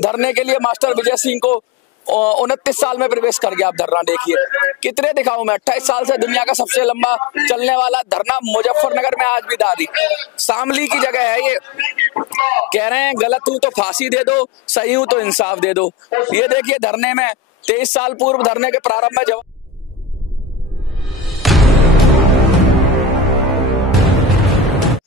धरने के लिए मास्टर विजय सिंह को 29 साल में प्रवेश कर गया। आप धरना देखिए, कितने दिखाऊं मैं, 28 साल से दुनिया का सबसे लंबा चलने वाला धरना मुजफ्फरनगर में आज भी जारी। शामली की जगह है ये। कह रहे हैं गलत हूं तो फांसी दे दो, सही हूं तो इंसाफ दे दो। ये देखिए धरने में 23 साल पूर्व धरने के प्रारंभ में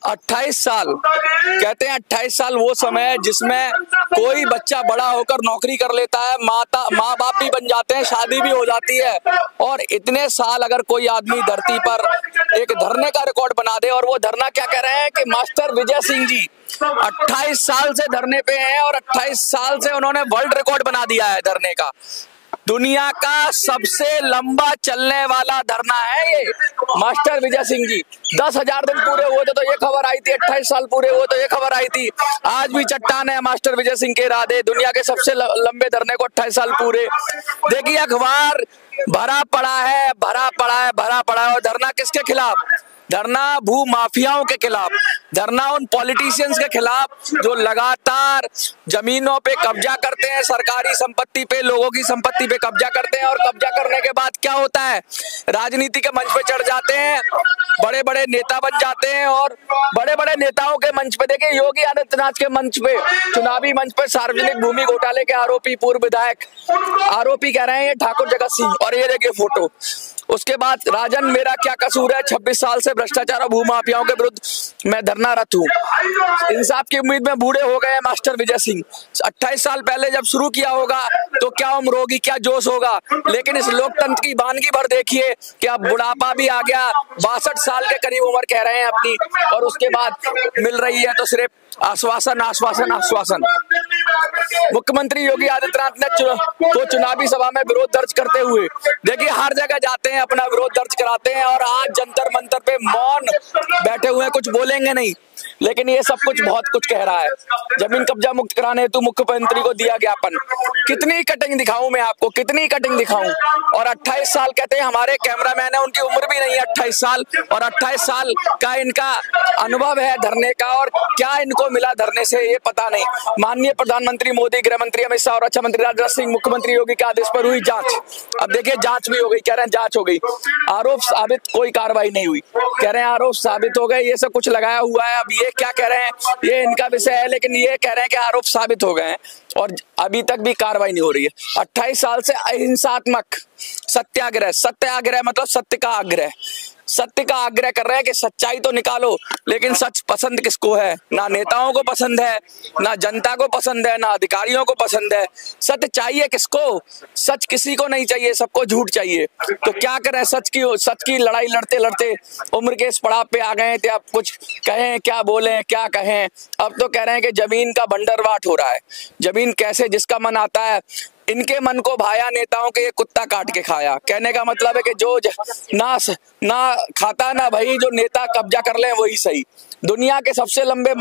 28 साल कहते हैं, 28 साल वो समय है जिसमें कोई बच्चा बड़ा होकर नौकरी कर लेता है, माँ बाप भी बन जाते हैं, शादी भी हो जाती है। और इतने साल अगर कोई आदमी धरती पर एक धरने का रिकॉर्ड बना दे, और वो धरना क्या कह रहे हैं कि मास्टर विजय सिंह जी 28 साल से धरने पे हैं और 28 साल से उन्होंने वर्ल्ड रिकॉर्ड बना दिया है धरने का। दुनिया का सबसे लंबा चलने वाला धरना है ये मास्टर विजय सिंह जी। 10,000 दिन पूरे हुए थे तो ये खबर आई थी, 28 साल पूरे हुए तो ये खबर आई थी। आज भी चट्टान है मास्टर विजय सिंह के इरादे, दुनिया के सबसे लंबे धरने को 28 साल पूरे। देखिए अखबार भरा पड़ा है, भरा पड़ा है, भरा पड़ा है। और धरना किसके खिलाफ? धरना भू माफियाओं के खिलाफ, धरना उन पॉलिटिशियंस के खिलाफ जो लगातार जमीनों पे कब्जा करते हैं, सरकारी संपत्ति पे, लोगों की संपत्ति पे कब्जा करते हैं। और कब्जा करने के बाद क्या होता है, राजनीति के मंच पे चढ़ जाते हैं, बड़े बड़े नेता बन जाते हैं। और बड़े बड़े नेताओं के मंच पे देखिए, योगी आदित्यनाथ के मंच पे, चुनावी मंच पे सार्वजनिक भूमि घोटाले के आरोपी पूर्व विधायक आरोपी कह रहे हैं ये ठाकुर जगत सिंह। और ये देखिए फोटो। उसके बाद राजन मेरा क्या कसूर है, 26 साल से भ्रष्टाचार और भूमाफियाओं के विरुद्ध मैं धरनारत हूँ। इंसाफ की उम्मीद में बूढ़े हो गए मास्टर विजय सिंह। 28 साल पहले जब शुरू किया होगा तो क्या उम्र होगी, क्या जोश होगा, लेकिन इस लोकतंत्र की वानगी भर देखिए कि अब बुढ़ापा भी आ गया। 62 साल के करीब उम्र कह रहे हैं अपनी, और उसके बाद मिल रही है तो सिर्फ आश्वासन आश्वासन आश्वासन। मुख्यमंत्री योगी आदित्यनाथ ने चुनावी सभा में विरोध दर्ज करते हुए देखिए हर जगह जाते हैं, अपना विरोध दर्ज कराते हैं। और आज जंतर मंतर पे मौन बैठे हुए हैं, कुछ बोलेंगे नहीं, लेकिन ये सब कुछ बहुत कुछ कह रहा है। जमीन कब्जा मुक्त कराने हेतु मुख्यमंत्री को दिया ज्ञापन। कितनी कटिंग दिखाऊं मैं आपको, कितनी कटिंग दिखाऊं। और 28 साल कहते हैं हमारे कैमरामैन है, उनकी उम्र भी नहीं है 28 साल, और 28 साल का इनका अनुभव है धरने का। और क्या इनको मिला धरने से ये पता नहीं। माननीय प्रधानमंत्री मोदी, गृह मंत्री अमित शाह और रक्षा मंत्री राजनाथ सिंह, मुख्यमंत्री योगी के आदेश पर हुई जांच। अब देखिए जांच भी हो गई, कह रहे हैं जांच हो गई, आरोप साबित, कोई कार्रवाई नहीं हुई। कह रहे हैं आरोप साबित हो गए, ये सब कुछ लगाया हुआ है। अब ये क्या कह रहे हैं, ये इनका विषय है, लेकिन ये कह रहे हैं कि आरोप साबित हो गए हैं और अभी तक भी कार्रवाई नहीं हो रही है। 28 साल से अहिंसात्मक सत्याग्रह, सत्याग्रह मतलब सत्य का आग्रह, सत्य का आग्रह कर रहे हैं कि सच्चाई तो निकालो। लेकिन सच पसंद किसको है? ना नेताओं को पसंद है, ना जनता को पसंद है, ना अधिकारियों को पसंद है। सत्य चाहिए किसको? सच किसी को नहीं चाहिए, सबको झूठ चाहिए। तो क्या करें, सच की लड़ाई लड़ते लड़ते उम्र के इस पड़ाव पे आ गए थे। अब कुछ कहें, क्या बोलें, क्या कहें। अब तो कह रहे हैं कि जमीन का बंटवारा हो रहा है, जमीन कैसे जिसका मन आता है। इनके मन को भाया नेताओं के, ये कुत्ता काट के खाया। कहने का मतलब है कि जो ना खाता ना भाई, जो नेता कब्जा कर ले वही सही। दुनिया के सबसे लंबे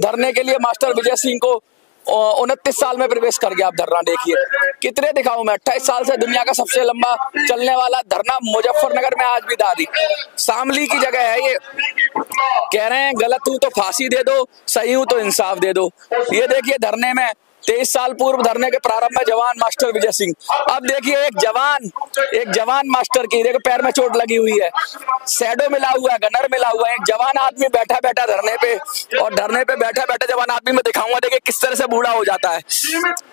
धरने के लिए मास्टर विजय सिंह को 29 साल में प्रवेश कर गया। आप धरना देखिए, कितने दिखाऊं मैं, 28 साल से दुनिया का सबसे लंबा चलने वाला धरना मुजफ्फरनगर में आज भी जारी। शामली की जगह है ये। कह रहे हैं गलत हूं तो फांसी दे दो, सही हूं तो इंसाफ दे दो। ये देखिए धरने में 23 साल पूर्व धरने के प्रारंभ में जवान मास्टर विजय सिंह। अब देखिए एक जवान मास्टर की देखो पैर में चोट लगी हुई है, शैडो मिला हुआ है, गनर मिला हुआ है। एक जवान आदमी बैठा बैठा धरने पे, और धरने पे बैठा बैठा जवान आदमी में दिखाऊंगा देखिए किस तरह से बूढ़ा हो जाता है।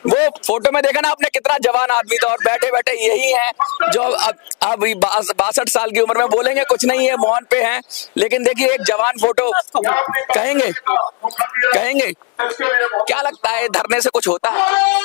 वो फोटो में देखा ना आपने कितना जवान आदमी था, और बैठे बैठे यही है जो अब 62 साल की उम्र में बोलेंगे कुछ नहीं है, मौन पे हैं। लेकिन देखिए एक जवान फोटो, कहेंगे क्या लगता है धरने से कुछ होता है?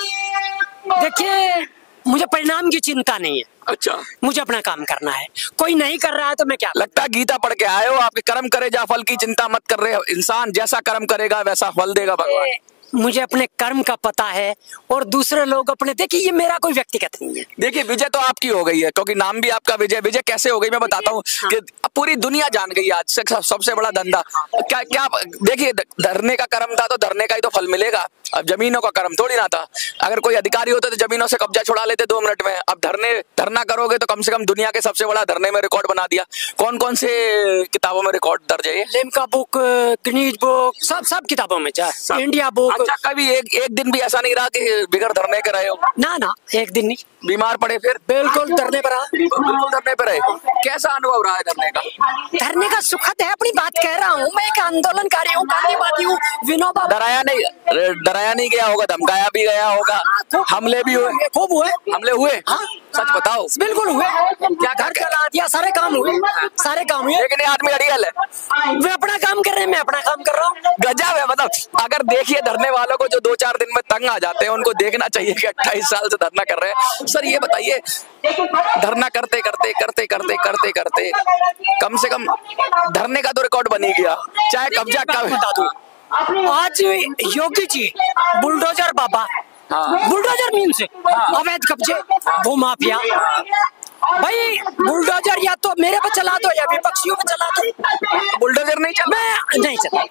देखिए मुझे परिणाम की चिंता नहीं है। अच्छा, मुझे अपना काम करना है, कोई नहीं कर रहा है तो मैं क्या। लगता है गीता पढ़ के आए हो, आपके कर्म करे जा फल की चिंता मत कर रहे हो। इंसान जैसा कर्म करेगा वैसा फल देगा भगवान। मुझे अपने कर्म का पता है और दूसरे लोग अपने, देखिए ये मेरा कोई व्यक्तिगत नहीं है। देखिए विजय तो आपकी हो गई है, क्योंकि नाम भी आपका विजय। विजय कैसे हो गई मैं बताता हूँ कि पूरी दुनिया जान गई आज से सबसे बड़ा धंधा क्या देखिए धरने का कर्म था तो धरने का ही तो फल मिलेगा। अब जमीनों का कर्म थोड़ी ना था। अगर कोई अधिकारी होते तो जमीनों से कब्जा छुड़ा लेते 2 मिनट में। अब धरना करोगे तो कम से कम दुनिया के सबसे बड़ा धरने में रिकॉर्ड बना दिया। कौन कौन से किताबों में रिकॉर्ड दर्ज है? लिम्का बुक, गिनीज बुक, सब किताबों में, इंडिया बुक, बिल्कुल। अच्छा, कभी एक दिन भी ऐसा नहीं रहा कि बिगड़ धरने के रहे हो? ना एक दिन नहीं, बीमार पड़े फिर? बिल्कुल धरने पर रहा। बिल्कुल धरने पे रहे। कैसा अनुभव रहा है धरने का? धरने का सुखद है, अपनी बात कह रहा हूँ, मैं एक आंदोलनकारी हूँ, गांधीवादी हूँ। विनोबा डराया नहीं गया होगा, धमकाया भी गया होगा, हमले भी हुए, खूब हुए, हमले हुए। हाँ? सच बताओ। बिल्कुल हुए, क्या घर जला दिया, सारे काम हुए, सारे काम हुए। लेकिन ये आदमी अड़ियल है, वे अपना काम कर रहे हैं, मैं अपना काम कर रहा हूँ। गजब है। मतलब अगर देखिए धरने वालों को जो 2-4 दिन में तंग आ जाते हैं, उनको देखना चाहिए कि 28 साल से धरना कर रहे हैं। सर ये बताइए, धरना करते करते कम से कम धरने का तो रिकॉर्ड बन ही गया, चाहे कब्जा कब। आज योगी जी बुलडोजर बाबा, हाँ। बुलडोजर मीन्स अवैध कब्जे, भूमाफिया। भाई बुलडोजर या तो मेरे पे चला दो या विपक्षियों पे चला दो, बुलडोजर नहीं चल, मैं नहीं चला,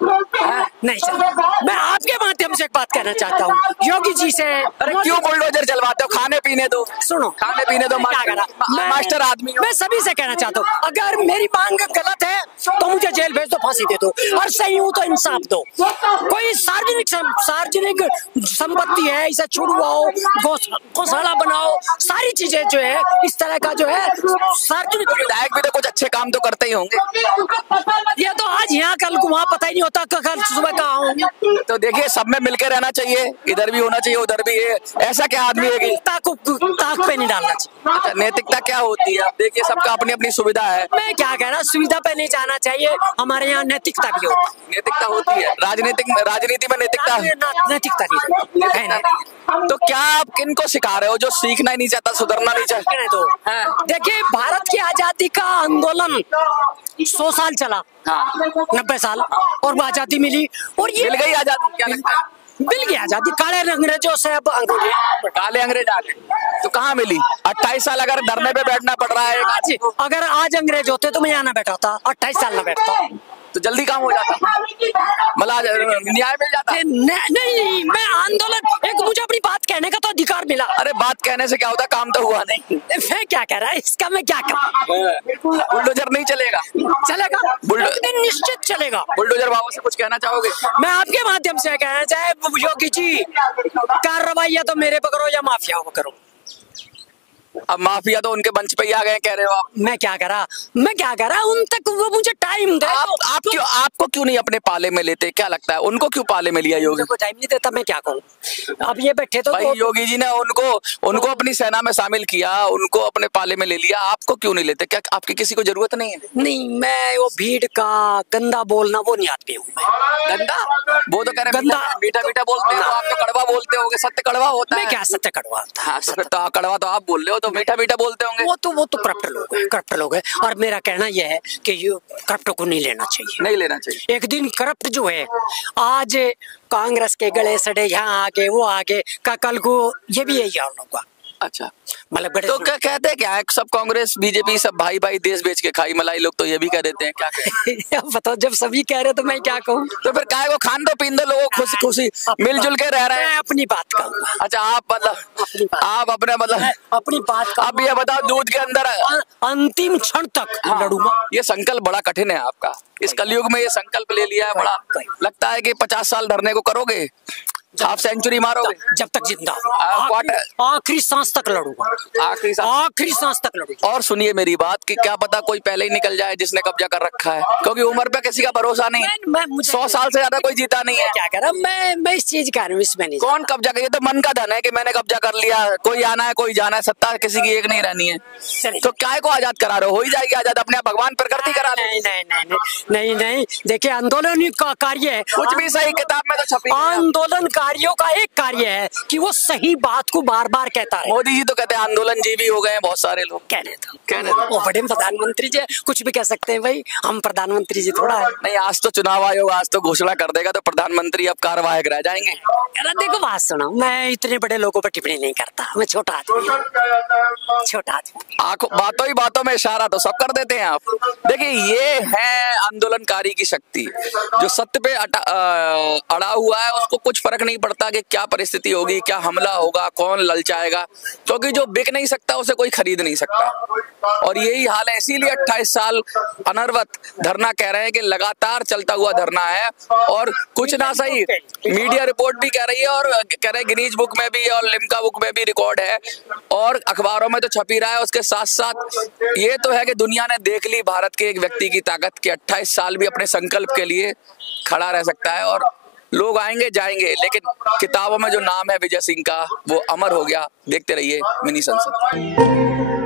नहीं चला। मैं आपके माध्यम से एक बात कहना चाहता हूँ योगी जी से। अरे क्यों बुलडोजर चलवाते हो? खाने पीने दो, सुनो, खाने पीने दो। मास्टर आदमी हो। मैं सभी से कहना चाहता हूँ, अगर मेरी मांग गलत है तो मुझे जेल भेज दो, फांसी दे दो, और सही हूँ तो इंसाफ दो। कोई सार्वजनिक संपत्ति है, इसे छुड़वाओ, गौशाला बनाओ, सारी चीजें जो है इस तरह का जो है सार्वजनिक। विधायक भी तो कुछ अच्छे काम तो करते ही होंगे। ये तो आज यहाँ कल को वहाँ पता ही नहीं होता, कल सुबह कहाँ होंगे। तो देखिए सब में मिलकर रहना चाहिए, इधर भी होना चाहिए उधर भी है। ऐसा क्या आदमी है कि ताक पे नहीं डालना चाहिए। अच्छा, नैतिकता क्या होती है? अब देखिए सबका अपनी अपनी सुविधा है। मैं क्या कह रहा, सुविधा पे नहीं जाना चाहिए, हमारे यहाँ नैतिकता भी होती है। नैतिकता होती है, राजनीति में नैतिकता नैतिकता नहीं है ना। तो क्या आप किनको सिखा रहे हो जो सीखना ही नहीं चाहता, सुधरना नहीं चाहता? कहने दो। हाँ। देखिए भारत की आजादी का आंदोलन 100 साल चला, हाँ। 90 साल, और वो आजादी मिली, और ये मिल गई आजादी? क्या लगता है? मिल गई आजादी काले अंग्रेजों से। अब काले अंग्रेज आ गए तो कहाँ मिली? 28 साल अगर धरने पे बैठना पड़ रहा है। आज अगर आज अंग्रेज होते तो मैं यहाँ ना बैठा था, 28 साल ना बैठता, तो जल्दी काम हो जाता, मतलब न्याय मिल जाता। नहीं, मैं आंदोलन, एक मुझे अपनी बात कहने का तो अधिकार मिला। अरे बात कहने से क्या होता, काम तो हुआ नहीं। मैं क्या कह रहा है, इसका मैं क्या कहूँ? बुलडोजर नहीं चलेगा? चलेगा, बुलडोजर निश्चित चलेगा। बुलडोजर बाबू से कुछ कहना चाहोगे? मैं आपके माध्यम से कहना चाहे योगी जी, कार्रवाई या तो मेरे पे करो या माफिया पे करो। अब माफिया तो उनके मंच पे ही आ गए कह रहे हो आप। मैं क्या करा उन तक वो मुझे टाइम दे। आपको क्यों नहीं अपने पाले में लेते? क्या लगता है उनको क्यों पाले में लिया योगी? को टाइम नहीं देता, मैं क्या कहूँ। अब ये बैठे तो योगी जी ने उनको अपनी सेना में शामिल किया, उनको अपने पाले में ले लिया, आपको क्यों नहीं लेते? क्या आपकी किसी को जरूरत नहीं है? नहीं, मैं वो भीड़ का गंदा बोलना वो नहीं आदमी हूँ। गंदा वो तो कह रहे गंदा मीठा बोलते हो, आप तो कड़वा बोलते होगे। सत्य कड़वा होता है। क्या सत्य कड़वा? तो कड़वा तो आप बोल रहे हो, तो मीठा बोलते होंगे। वो तो करप्ट लोग हैं, और मेरा कहना यह है कि ये करप्ट को नहीं लेना चाहिए। एक दिन करप्ट जो है, आज कांग्रेस के गले सड़े, यहाँ आगे वो आगे, कल को ये भी यही हाल होगा। अच्छा, मतलब तो क्या कहते हैं, क्या सब कांग्रेस बीजेपी सब भाई देश बेच के खाई मलाई, लोग तो ये भी कह देते हैं। क्या कहें? बताओ, जब सभी कह रहे तो मैं क्या कहूँ? तो फिर काय को खान दो पीन दो, लोगों खुशी मिलजुल के रह रहे हैं। अपनी बात कहूँगा। अच्छा, आप अपने अपनी बात। अब ये बताओ, दूध के अंदर अंतिम क्षण तक लड़ूंगा। ये संकल्प बड़ा कठिन है आपका, इस कलयुग में ये संकल्प ले लिया है बड़ा। लगता है कि 50 साल धरने को करोगे, हाफ सेंचुरी मारोगे, जब तक जिंदा आखिरी सांस तक लड़ूंगा, आखिरी सांस तक लड़ूंगा। और सुनिए मेरी बात कि क्या पता कोई पहले ही निकल जाए जिसने कब्जा कर रखा है, क्योंकि उम्र पे किसी का भरोसा नहीं। 100 साल से ज्यादा कोई जीता नहीं है। क्या कह रहा मैं इस चीज का इसमें नहीं। कौन कब्जा कर? ये तो मन का धन है कि मैंने कब्जा कर लिया, कोई आना है कोई जाना है, सत्ता किसी की एक नहीं रहनी है। तो क्या को आजाद करा रहे हो? हो ही जाएगी आजाद, अपने आप भगवान प्रकृति करा। नहीं, देखिए आंदोलन का कार्य है, कुछ भी सही किताब में तो छपी। आंदोलन कार्यों का एक कार्य है कि वो सही बात को बार बार कहता है। मोदी जी तो कहते हैं आंदोलन जीवी हो गए हैं बहुत सारे लोग। कहने वो बड़े प्रधानमंत्री जी कुछ भी कह सकते हैं भाई, हम प्रधानमंत्री जी थोड़ा है। नहीं, आज तो चुनाव आयोग आज तो घोषणा कर देगा, तो प्रधानमंत्री अब कार्यवाहक रह जाएंगे। देखो बात सुनो, मैं इतने बड़े लोगों पर टिप्पणी नहीं करता, मैं छोटा आदमी। बातों में इशारा तो सब कर देते हैं आप। देखिए, ये है आंदोलनकारी की शक्ति, जो सत्य पे अड़ा हुआ है, उसको कुछ फर्क नहीं नहीं पड़ता कि क्या परिस्थिति होगी, क्या हमला होगा, कौन ललचाएगा, क्योंकि जो बिक नहीं सकता उसे कोई खरीद नहीं सकता। और यही हाल है, इसीलिए 28 साल अनर्वत धरना कह रहे हैं कि लगातार चलता हुआ धरना है। और कुछ ना सही मीडिया रिपोर्ट भी कह रही है और कह रहे हैं गिनीज बुक में भी और लिम्का बुक में भी रिकॉर्ड है और अखबारों में तो छप ही रहा है। उसके साथ साथ ये तो है कि दुनिया ने देख ली भारत के एक व्यक्ति की ताकत कि 28 साल भी अपने संकल्प के लिए खड़ा रह सकता है। और लोग आएंगे जाएंगे, लेकिन किताबों में जो नाम है विजय सिंह का वो अमर हो गया। देखते रहिए मिनी संसद।